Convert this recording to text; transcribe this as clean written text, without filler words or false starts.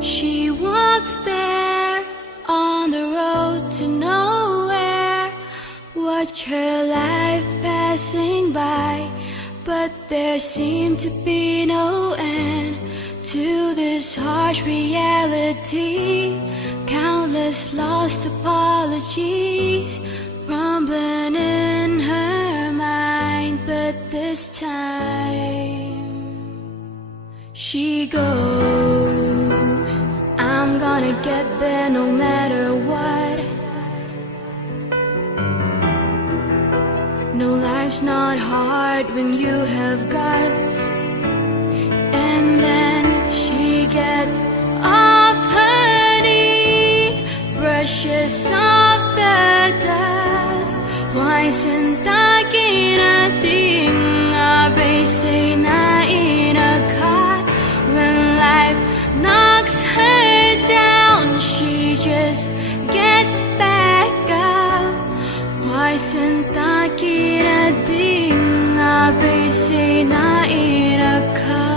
She walks there on the road to nowhere. Watch her life passing by, but there seemed to be no end to this harsh reality. Countless lost apologies rumbling in her mind, but this time she goes, I'm gonna get there no matter what. No, life's not hard when you have guts. And then she gets off her knees, brushes off the dust. Why sentakin nating abay na inakat? When life knocks her down, she just gets back up. Why sentakin nating abay na inakat?